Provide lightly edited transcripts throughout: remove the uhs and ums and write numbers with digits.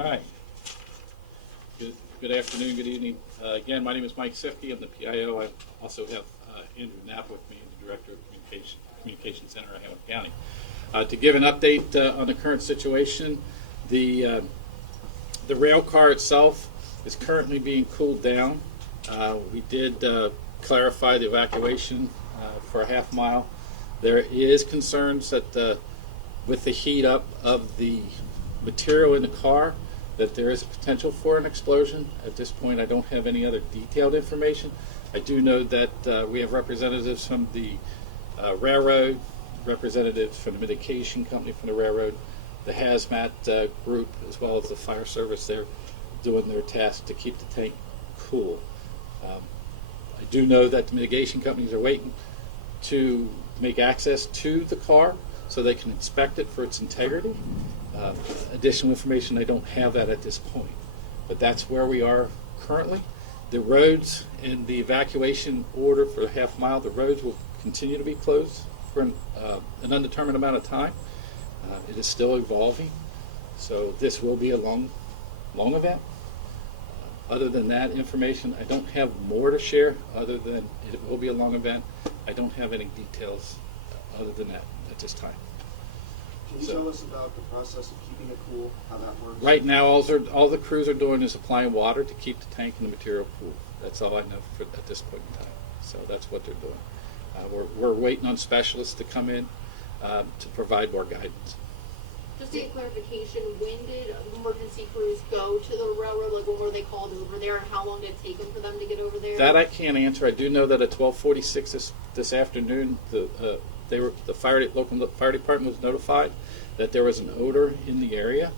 All right. Good afternoon, good evening. Again, my name is Mike Sifke. I'm the PIO. I also have Andrew Knapp with me, the Director of Communication Center at Hamilton County. To give an update on the current situation, the rail car itself is currently being cooled down. We did clarify the evacuation for a half mile. There is concerns that with the heat up of the material in the car, that there is a potential for an explosion. At this point, I don't have any other detailed information. I do know that we have representatives from the railroad, representatives from the mitigation company from the railroad, the hazmat group, as well as the fire service. They're doing their task to keep the tank cool. I do know that the mitigation companies are waiting to make access to the car so they can inspect it for its integrity. Additional information, I don't have that at this point, but that's where we are currently. The roads in the evacuation order for the half mile, the roads will continue to be closed for an undetermined amount of time. It is still evolving, so this will be a long event. Other than that information, I don't have more to share other than it will be a long event. I don't have any details other than that at this time. Can you tell us about the process of keeping it cool, how that works? Right now, all the crews are doing is applying water to keep the tank and the material cool. That's all I know at this point in time. So that's what they're doing. We're waiting on specialists to come in to provide more guidance. Just to get clarification, when did emergency crews go to the railroad? Like, when were they called over there, and how long did it take them for them to get over there? That I can't answer. I do know that at 12:46 this afternoon, the local fire department was notified that there was an odor in the area,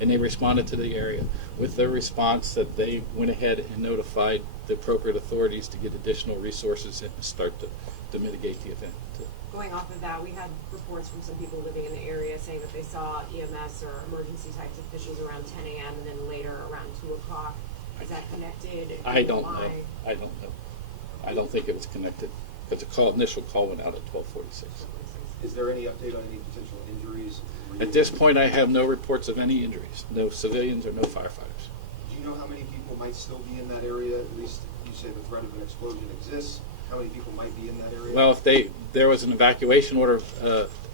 and they responded to the area. With their response, that they went ahead and notified the appropriate authorities to get additional resources and start to mitigate the event. Going off of that, we had reports from some people living in the area saying that they saw EMS or emergency types officials around 10 a.m. and then later around 2 o'clock. Is that connected? I don't know. I don't know. I don't think it was connected because the initial call went out at 12:46. Is there any update on any potential injuries? At this point, I have no reports of any injuries, no civilians or no firefighters. Do you know how many people might still be in that area? At least you say the threat of an explosion exists. How many people might be in that area? Well, if there was an evacuation order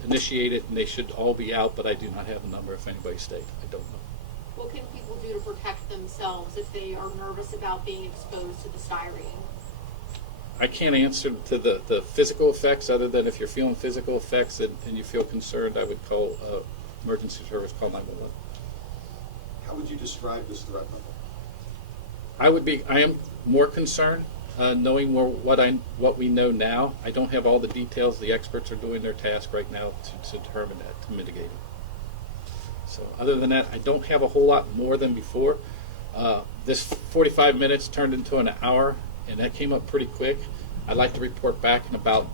initiated, and they should all be out, but I do not have a number if anybody stayed. I don't know. What can people do to protect themselves if they are nervous about being exposed to the styrene? I can't answer to the physical effects other than if you're feeling physical effects and you feel concerned, I would call emergency service, call 911. How would you describe this threat level? I am more concerned knowing what we know now. I don't have all the details. The experts are doing their task right now to determine that, to mitigate it. So other than that, I don't have a whole lot more than before. This 45 minutes turned into an hour, and that came up pretty quick. I'd like to report back in about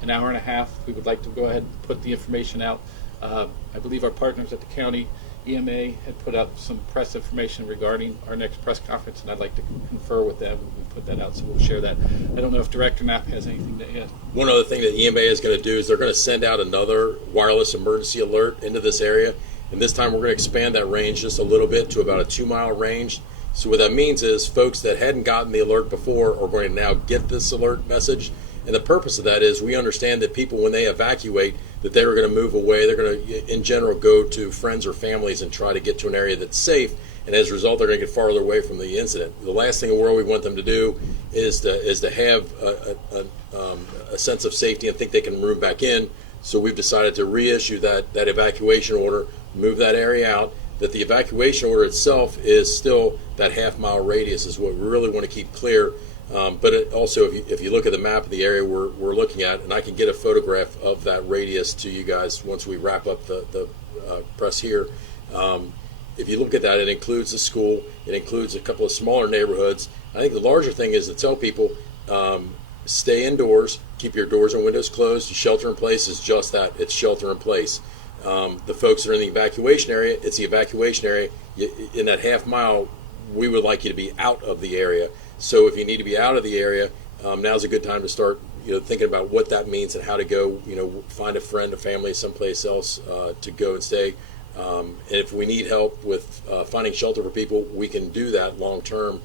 an hour and a half. We would like to go ahead and put the information out. I believe our partners at the county EMA had put out some press information regarding our next press conference, and I'd like to confer with them when we put that out, so we'll share that. I don't know if Director Knapp has anything to add. One other thing that EMA is going to do is they're going to send out another wireless emergency alert into this area, and this time we're going to expand that range just a little bit to about a 2-mile range. So what that means is folks that hadn't gotten the alert before are going to now get this alert message. And the purpose of that is we understand that people, when they evacuate, that they are going to move away. They're going to, in general, go to friends or families and try to get to an area that's safe. And as a result, they're going to get farther away from the incident. The last thing in the world we want them to do is to have a sense of safety and think they can move back in. So we've decided to reissue that evacuation order, move that area out. That the evacuation order itself is still that half-mile radius is what we really want to keep clear. But it also, if you look at the map of the area we're looking at, and I can get a photograph of that radius to you guys once we wrap up the press here. If you look at that, it includes the school, it includes a couple of smaller neighborhoods. I think the larger thing is to tell people, stay indoors, keep your doors and windows closed. Shelter in place is just that, it's shelter in place. The folks that are in the evacuation area, it's the evacuation area. In that half mile, we would like you to be out of the area. So if you need to be out of the area, now's a good time to start thinking about what that means and how to go, find a friend, a family, someplace else to go and stay. And if we need help with finding shelter for people, we can do that long term.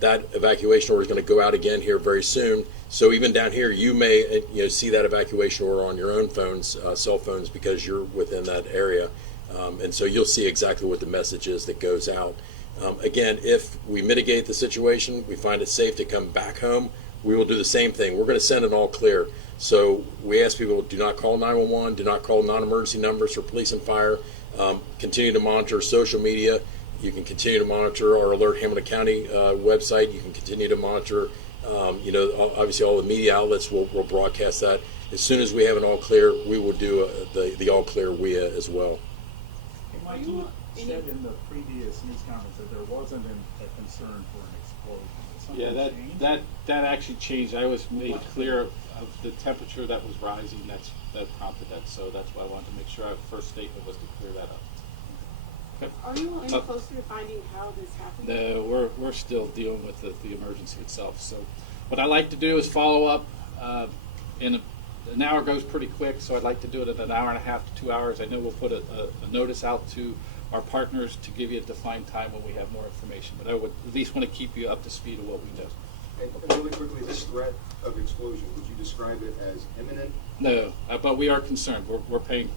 That evacuation order is going to go out again here very soon. So even down here, you may see that evacuation order on your own phones, cell phones, because you're within that area. And so you'll see exactly what the message is that goes out. Again, if we mitigate the situation, we find it safe to come back home, we will do the same thing. We're going to send an all clear. So we ask people, do not call 911, do not call non-emergency numbers for police and fire. Continue to monitor social media. You can continue to monitor our Alert Hamilton County website. You can continue to monitor, obviously all the media outlets will broadcast that. As soon as we have an all clear, we will do the all clear WIA as well. Hey, Mike, you said in the previous news conference that there wasn't a concern for an explosion. Did something Yeah, change? that actually changed. I was made clear of the temperature that was rising. That prompted that. So that's why I wanted to make sure our first statement was to clear that up. Are you any closer to finding how this happened? No, we're still dealing with the emergency itself. So what I like to do is follow up. An hour goes pretty quick, so I'd like to do it in an hour and a half to 2 hours. I know we'll put a notice out to our partners to give you a defined time when we have more information. But I would at least want to keep you up to speed of what we do. And really quickly, this threat of explosion, would you describe it as imminent? No, but we are concerned. We're paying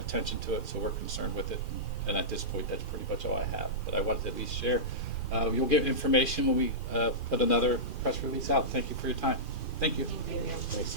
attention to it, so we're concerned with it. And at this point, that's pretty much all I have. But I wanted to at least share. You'll get information when we put another press release out. Thank you for your time. Thank you. Thank you. Thanks.